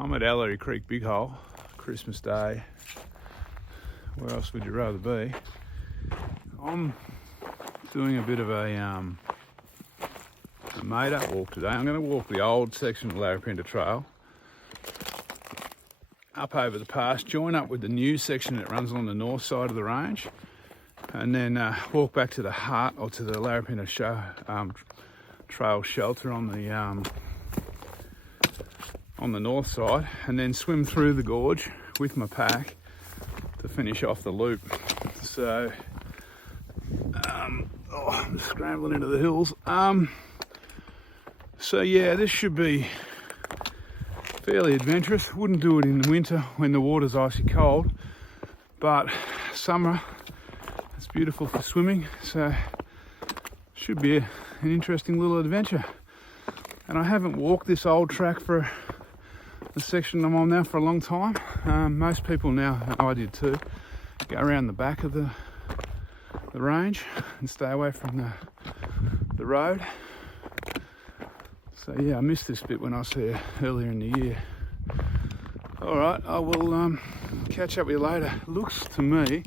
I'm at Ellery Creek Big Hole, Christmas Day. Where else would you rather be? I'm doing a bit of a made-up walk today. I'm going to walk the old section of Larapinta Trail up over the pass, join up with the new section that runs on the north side of the range, and then walk back to the heart, or to the Larapinta Trail shelter on the north side, and then swim through the gorge with my pack to finish off the loop. So I'm just scrambling into the hills. So yeah, this should be fairly adventurous. Wouldn't do it in the winter when the water's icy cold, but summer it's beautiful for swimming, so should be an interesting little adventure. And I haven't walked this old track for the section I'm on now for a long time. Most people now, I did too, go around the back of the range and stay away from the road. So yeah, I missed this bit when I was here earlier in the year. Alright, I will catch up with you later. Looks to me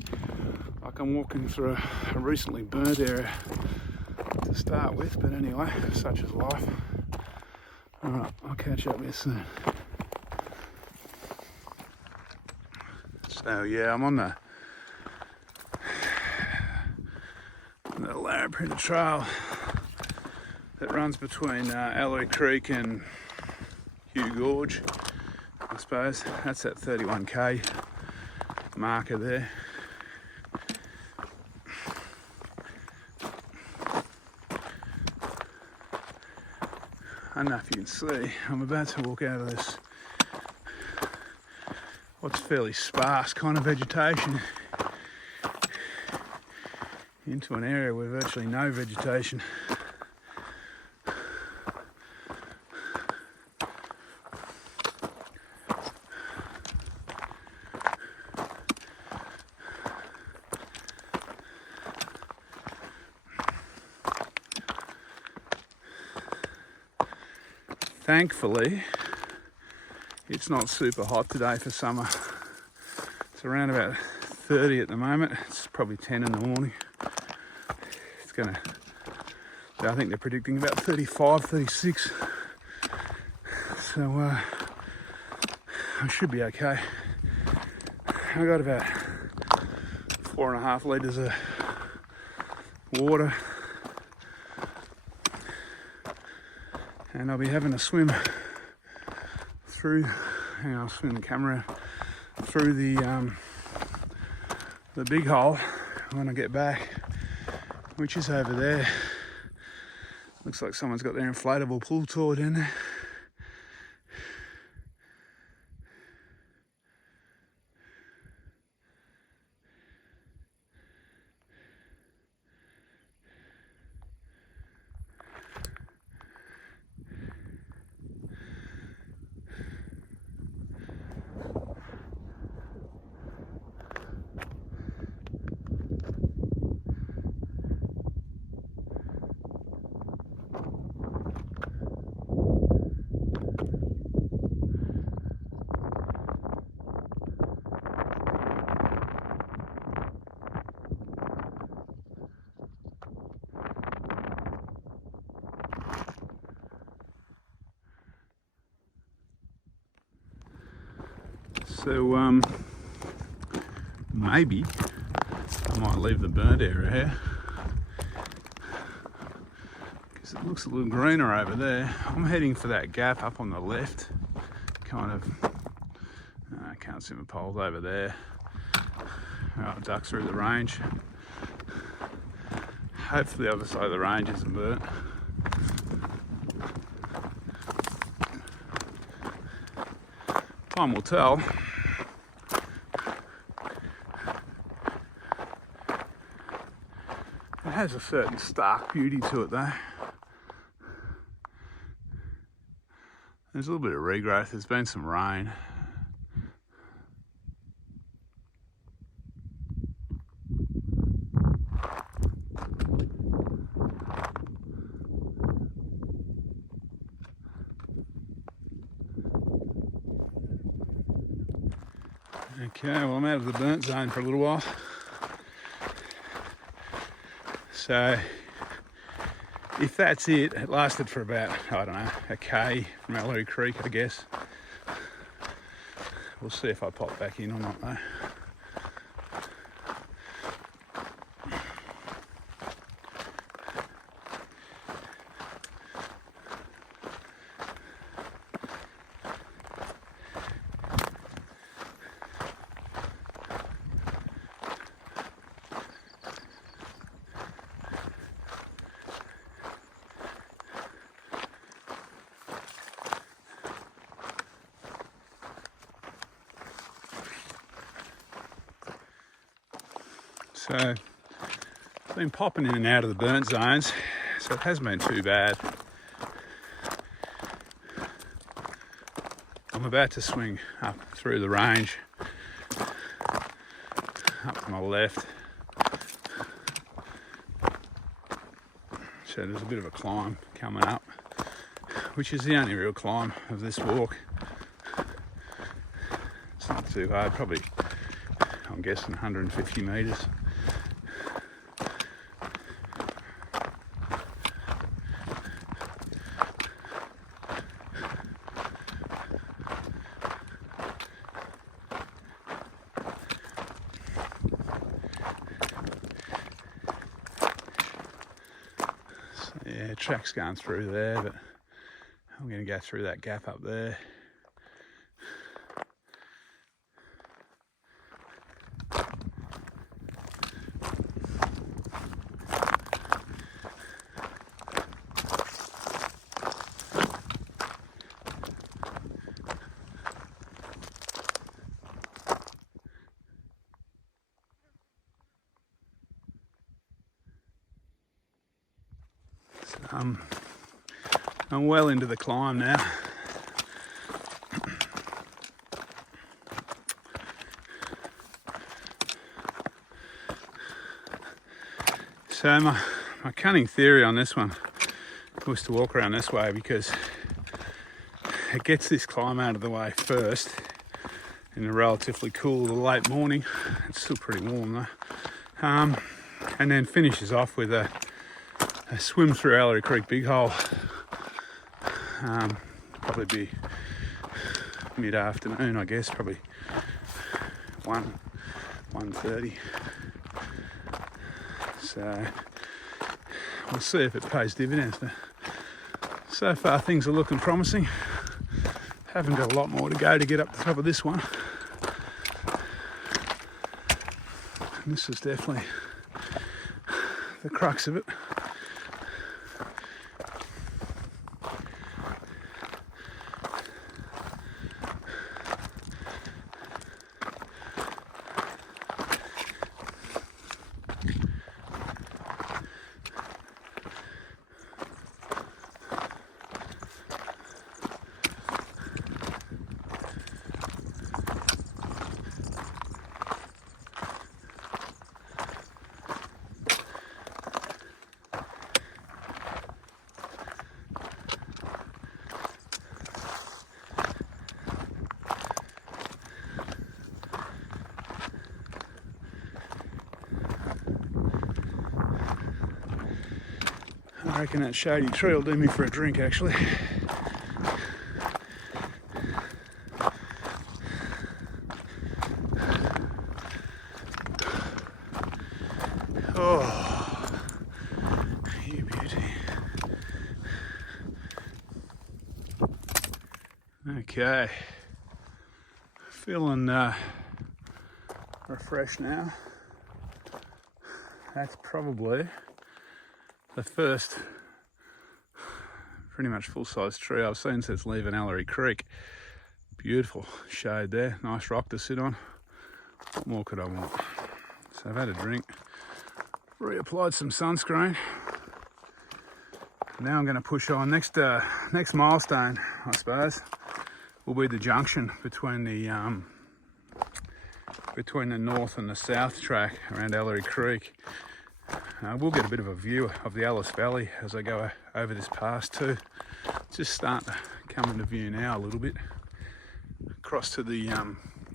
like I'm walking through a recently burnt area to start with, but anyway, such is life. Alright, I'll catch up with you soon. So yeah, I'm on the Larapinta Trail that runs between Ellery Creek and Gorge, I suppose. That's that 31k marker there. I don't know if you can see, I'm about to walk out of this what's fairly sparse kind of vegetation into an area with virtually no vegetation. Thankfully, it's not super hot today for summer. It's around about 30 at the moment. It's probably 10 in the morning. I think they're predicting about 35, 36. So I should be okay. I got about 4.5 litres of water, and I'll be having a swim through, I'll swim the camera through the big hole when I get back, which is over there. Looks like someone's got their inflatable pool toy down there. So maybe I might leave the burnt area here because it looks a little greener over there. I'm heading for that gap up on the left, kind of. I can't see my poles over there. I'll duck through the range. Hopefully the other side of the range isn't burnt. Time will tell. It has a certain stark beauty to it though. There's a little bit of regrowth, there's been some rain. Okay, well I'm out of the burnt zone for a little while. So if that's it, it lasted for about, I don't know, a K from Ellery Creek, I guess. We'll see if I pop back in or not though. So I've been popping in and out of the burnt zones, so it hasn't been too bad. I'm about to swing up through the range, up to my left. So there's a bit of a climb coming up, which is the only real climb of this walk. It's not too hard, probably, I'm guessing 150 metres. Yeah, track's going through there, but I'm going to go through that gap up there. I'm well into the climb now. So my cunning theory on this one was to walk around this way because it gets this climb out of the way first in a relatively cool late morning. It's still pretty warm though. And then finishes off with a swim through Ellery Creek Big Hole. Probably be mid-afternoon, I guess, probably 1:30. So we'll see if it pays dividends. But so far things are looking promising. Haven't got a lot more to go to get up the top of this one. And this is definitely the crux of it. I reckon that shady tree will do me for a drink actually. Oh, you beauty. Okay, feeling refreshed now. That's probably the first pretty much full-size tree I've seen since leaving Ellery Creek. Beautiful shade there, nice rock to sit on. What more could I want? So I've had a drink, reapplied some sunscreen. Now I'm going to push on. Next milestone, I suppose, will be the junction between the north and the south track around Ellery Creek. We'll get a bit of a view of the Alice Valley as I go over this pass too. It's just starting to come into view now a little bit. Across to the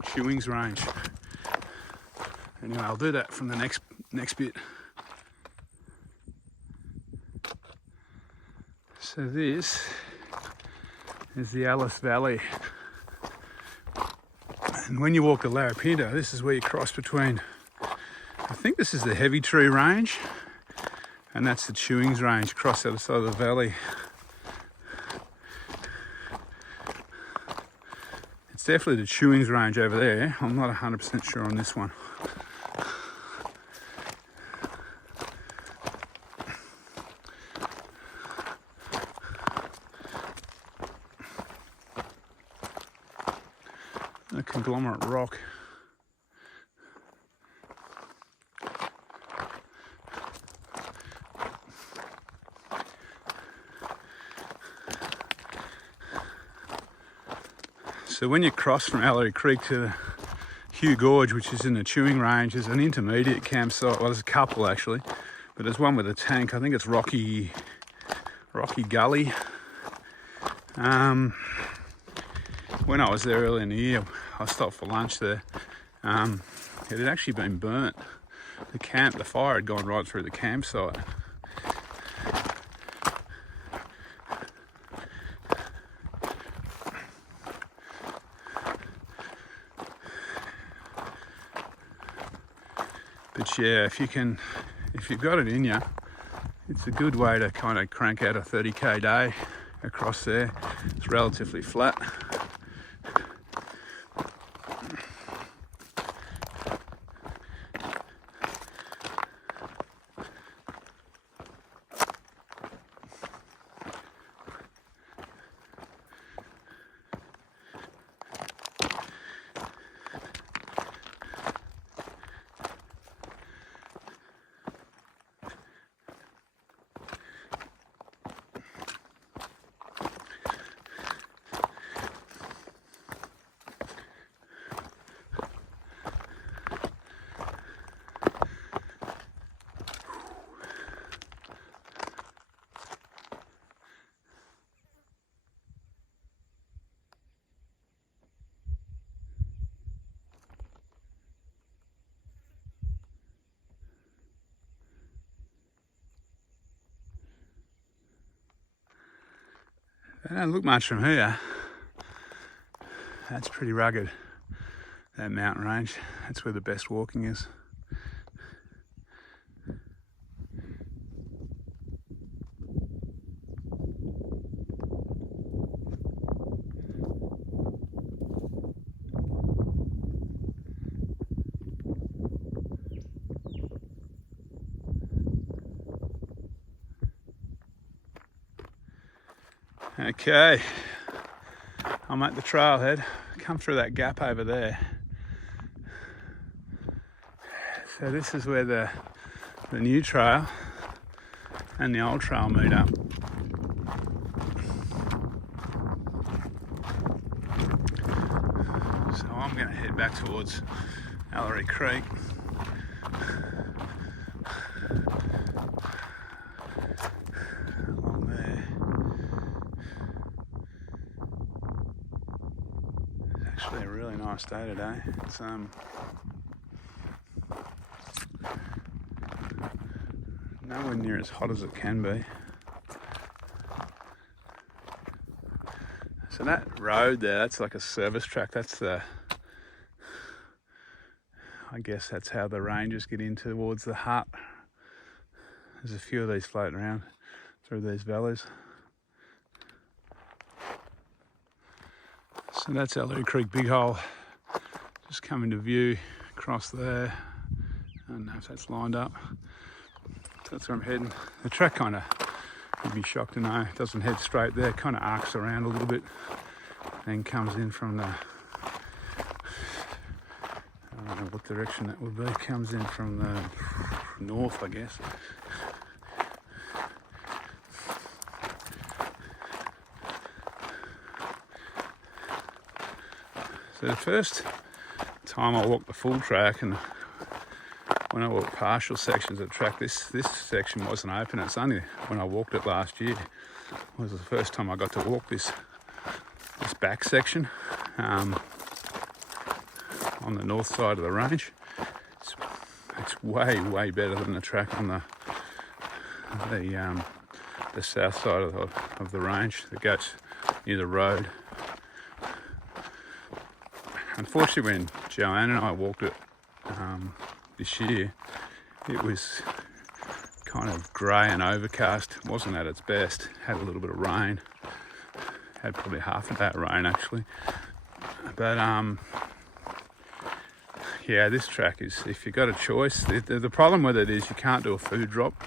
Chewings range. Anyway, I'll do that from the next bit. So this is the Alice Valley. And when you walk to Larapinta, this is where you cross between, I think this is the Heavy Tree range, and that's the Chewings range across the other side of the valley. It's definitely the Chewings range over there. I'm not 100% sure on this one. A conglomerate rock. So when you cross from Ellery Creek to the Hugh Gorge, which is in the Chewing range, there's an intermediate campsite. Well, there's a couple actually, but there's one with a tank. I think it's Rocky Gully. When I was there early in the year, I stopped for lunch there. It had actually been burnt. The fire had gone right through the campsite. But yeah, if you've got it in you, it's a good way to kind of crank out a 30k day across there. It's relatively flat. They don't look much from here. That's pretty rugged, that mountain range. That's where the best walking is. Okay, I'm at the trailhead. Come through that gap over there. So this is where the new trail and the old trail meet up. So I'm going to head back towards Ellery Creek. Along there. It's actually a really nice day today. It's nowhere near as hot as it can be. So that road there, that's like a service track. That's I guess that's how the rangers get in towards the hut. There's a few of these floating around through these valleys. So that's Ellery Creek Big Hole. Just coming to view across there. I don't know if that's lined up. That's where I'm heading. The track kind of, you'd be shocked to know, it doesn't head straight there. It kind of arcs around a little bit, then comes in from the, I don't know what direction that would be. Comes in from the north, I guess. So the first time I walked the full track, and when I walked partial sections of the track, this section wasn't open. It's only when I walked it last year was the first time I got to walk this back section. on the north side of the range. It's way better than the track on the south side of the range that goes near the road. Unfortunately, when Joanne and I walked it this year, it was kind of grey and overcast. It wasn't at its best. Had a little bit of rain. Had probably half of that rain actually. But yeah, this track is, if you've got a choice, the problem with it is you can't do a food drop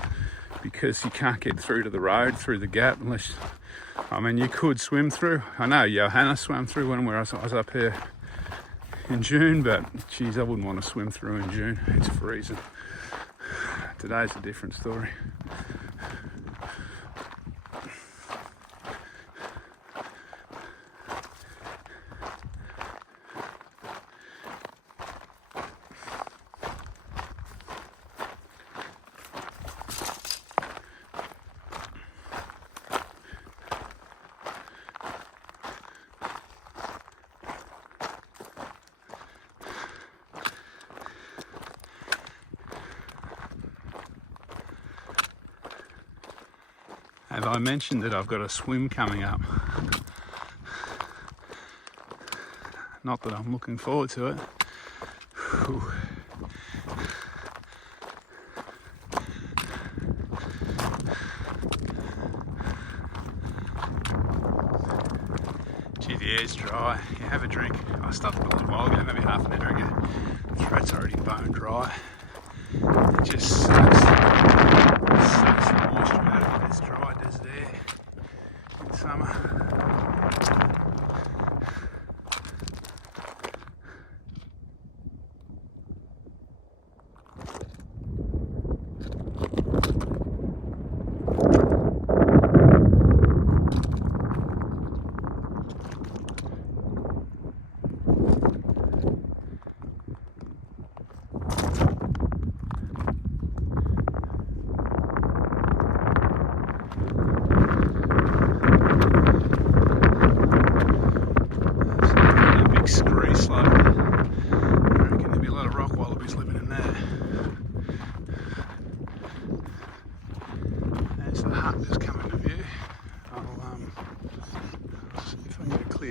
because you can't get through to the road through the gap unless, I mean, you could swim through. I know Johanna swam through when I was up here in June, but geez, I wouldn't want to swim through in June. It's freezing. Today's a different story. Have I mentioned that I've got a swim coming up? Not that I'm looking forward to it. Whew. Gee, the air's dry. You have a drink. I stopped a little while ago, maybe half an hour ago. The throat's already bone dry. It just sucks. It sucks the moisture out of this dry desert air in summer.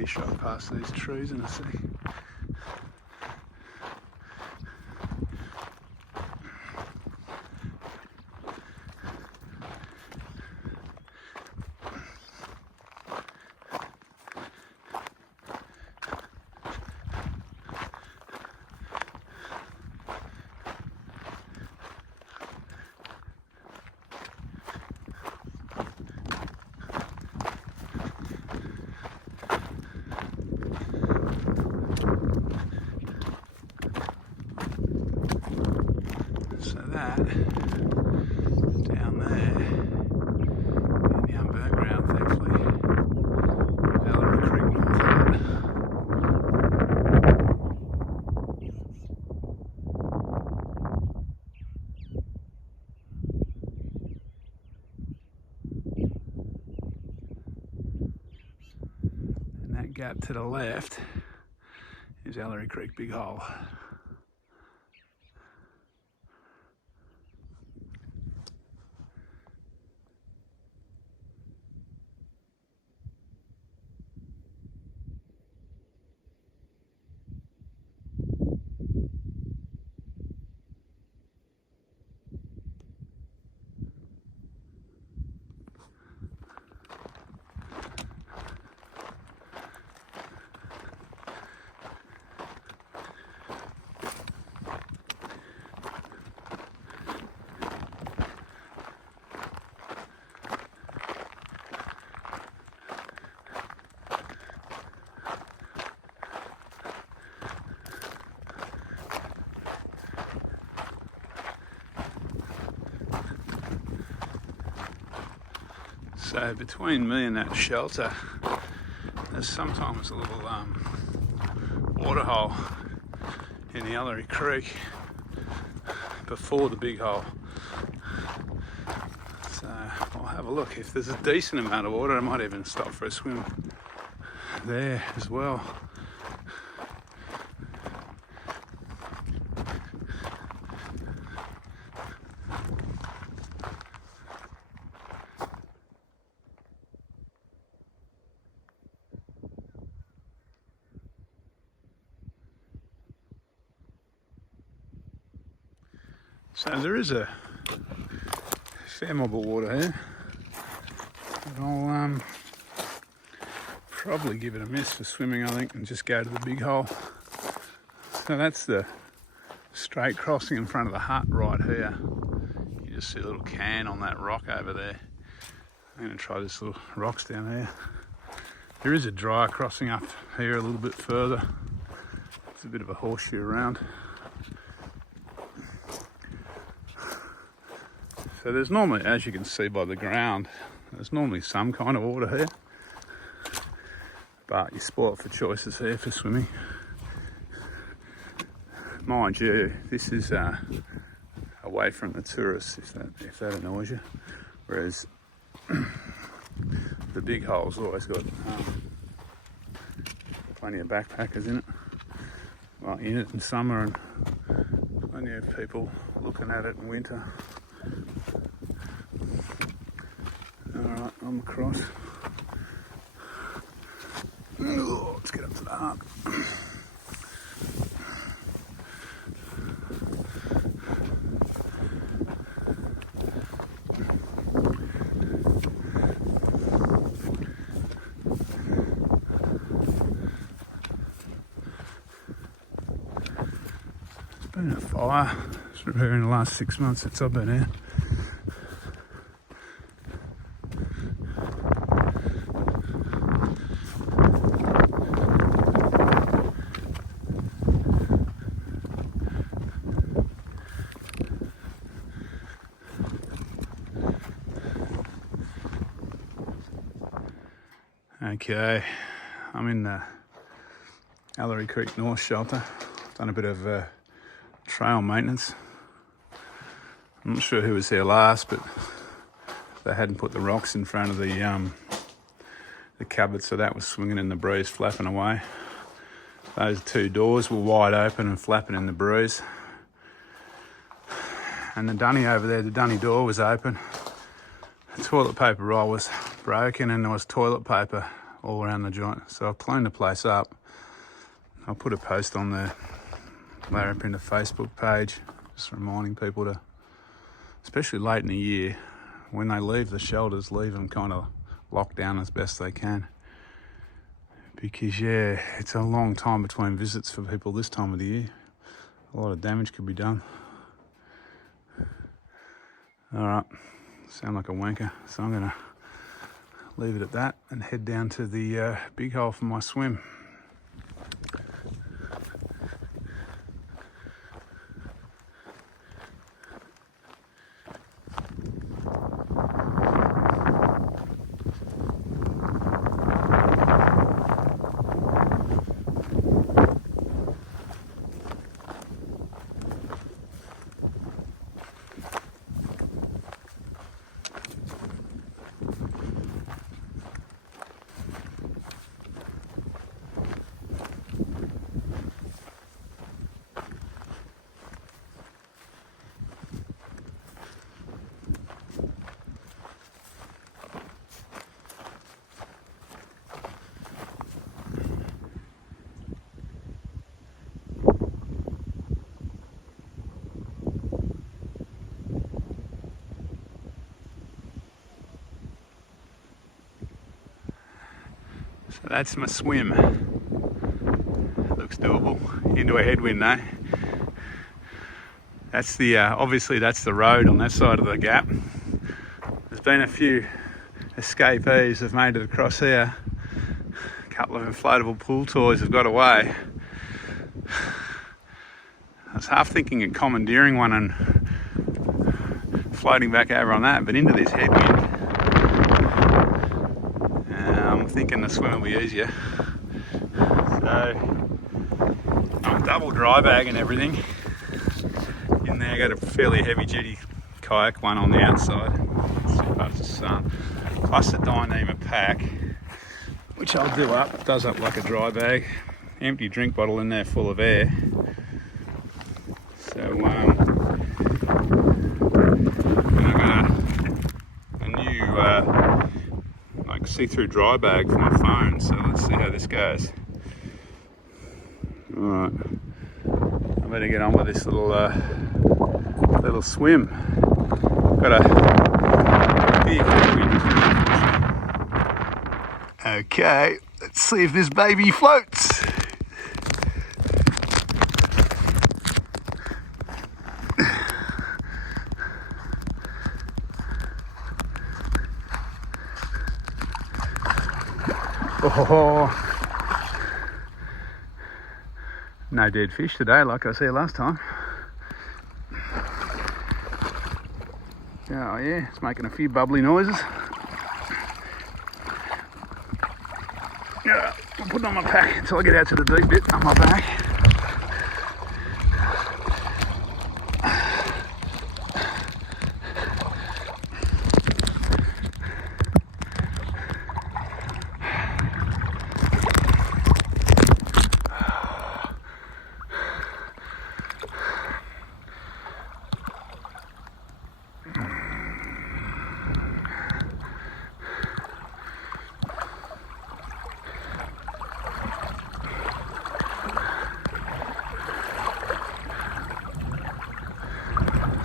Shot past these trees in a sec. Down there in the unburnt ground, thankfully, Ellery Creek North Shelter. And that gap to the left is Ellery Creek Big Hole. So between me and that shelter, there's sometimes a little water hole in the Ellery Creek before the big hole. So I'll have a look. If there's a decent amount of water, I might even stop for a swim there as well. So there is a fair mob of water here, but I'll probably give it a miss for swimming, I think, and just go to the big hole. So that's the straight crossing in front of the hut right here. You just see a little can on that rock over there. I'm going to try this little rocks down here. There is a dry crossing up here a little bit further. It's a bit of a horseshoe around. So there's normally, as you can see by the ground, there's normally some kind of water here. But you spoil it for choices here for swimming. Mind you, this is away from the tourists, if that annoys you. Whereas the big hole's always got plenty of backpackers in it. Well, in it in summer, and plenty of people looking at it in winter. Alright, I'm across. Oh, let's get up to the hut. It's been a fire through here in the last 6 months since I've been here. Okay, I'm in the Ellery Creek North Shelter. Done a bit of trail maintenance. I'm not sure who was here last, but they hadn't put the rocks in front of the cupboard, so that was swinging in the breeze, flapping away. Those two doors were wide open and flapping in the breeze. And the dunny over there, the dunny door was open. The toilet paper roll was broken and there was toilet paper all around the joint. So I've cleaned the place up. I'll put a post on the Larapinta Facebook page, just reminding people to, especially late in the year, when they leave the shelters, leave them kind of locked down as best they can. Because yeah, it's a long time between visits for people this time of the year. A lot of damage could be done. All right, sound like a wanker, so I'm gonna leave it at that and head down to the big hole for my swim. So that's my swim. Looks doable. Into a headwind though. That's the obviously that's the road on that side of the gap. There's been a few escapees have made it across here. A couple of inflatable pool toys have got away. I was half thinking of commandeering one and floating back over on that, but into this headwind. I'm thinking the swim will be easier. So I'm double dry bag and everything. In there I got a fairly heavy duty kayak one on the outside. Plus a Dyneema pack, which I'll do up. It does up like a dry bag. Empty drink bottle in there full of air. So and I got a new like see-through dry bag for my phone. So let's see how this goes. All right, I better get on with this little little swim. Got a big wind. Okay, let's see if this baby floats. Oh, no dead fish today, like I said last time. Oh yeah, it's making a few bubbly noises. Yeah, I'll put it on my pack until I get out to the deep bit on my back.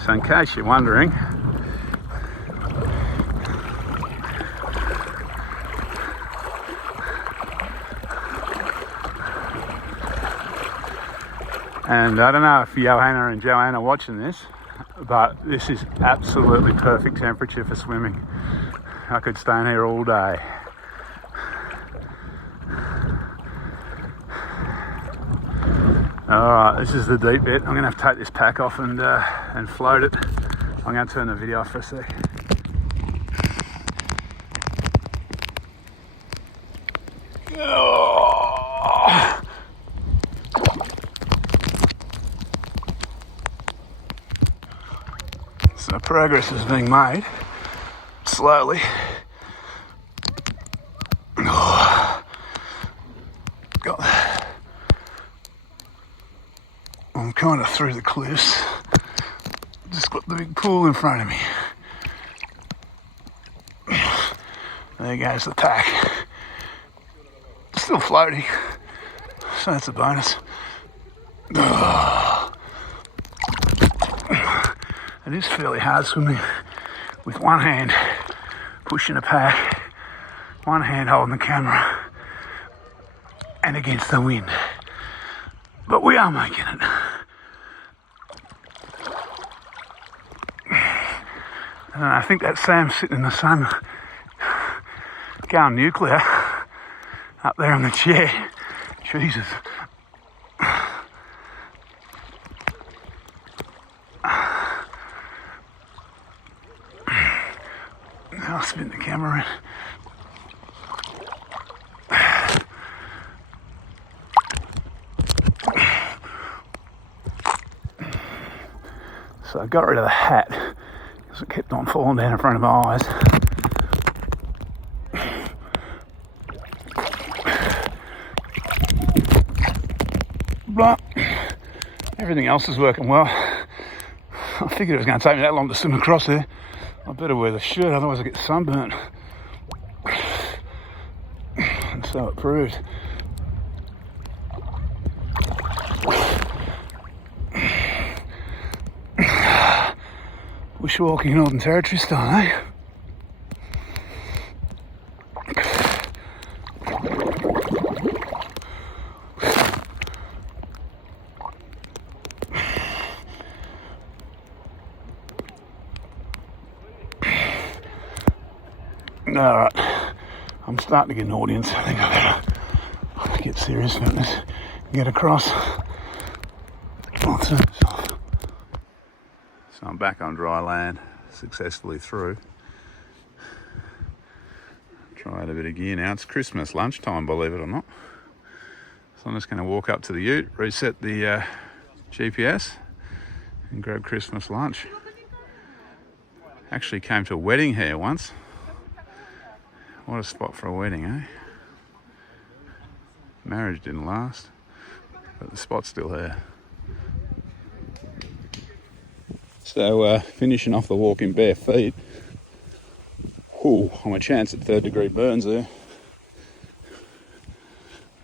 So in case you're wondering, and I don't know if Johanna and Joanne are watching this, but this is absolutely perfect temperature for swimming. I could stay in here all day. Alright, this is the deep bit. I'm going to have to take this pack off and float it. I'm going to turn the video off for a sec. Oh. So progress is being made, slowly. Oh. Got I'm kind of through the cliffs. Just got the big pool in front of me. There goes the pack. Still floating, so that's a bonus. It is fairly hard swimming with one hand pushing a pack, one hand holding the camera, and against the wind. But we are making it. And I think that Sam's sitting in the sun, going nuclear, up there on the chair. Jesus. I'll spin the camera in. So I got rid of the hat because it kept on falling down in front of my eyes. But everything else is working well. I figured it was going to take me that long to swim across there. I better wear the shirt, otherwise I get sunburnt. And so it proved. Bushwalking Northern Territory style, eh? Alright, I'm starting to get an audience. I think I better get serious about this. Get across. I'll turn this off. So I'm back on dry land, successfully through. Try out a bit of gear now. It's Christmas lunchtime, believe it or not. So I'm just going to walk up to the ute, reset the GPS and grab Christmas lunch. Actually came to a wedding here once. What a spot for a wedding, eh? Marriage didn't last, but the spot's still here. So finishing off the walk in bare feet. Ooh, I'm a chance at 3rd degree burns there.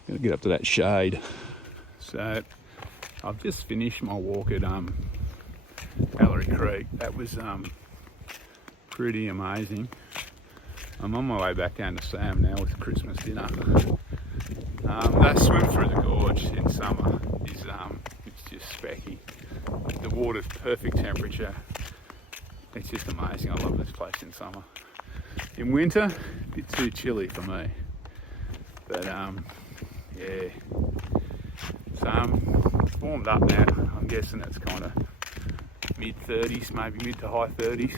Gotta get up to that shade. So I've just finished my walk at Ellery Creek. That was pretty amazing. I'm on my way back down to Sam now with Christmas dinner. That swim through the gorge in summer is it's just specky. The water's perfect temperature. It's just amazing. I love this place in summer. In winter, a bit too chilly for me. But yeah, it's warmed up now. I'm guessing it's kind of mid-30s, maybe mid to high 30s.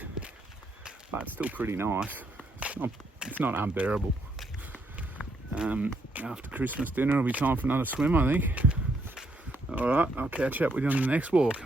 But it's still pretty nice. It's not unbearable. After Christmas dinner, it'll be time for another swim, I think. All right, I'll catch up with you on the next walk.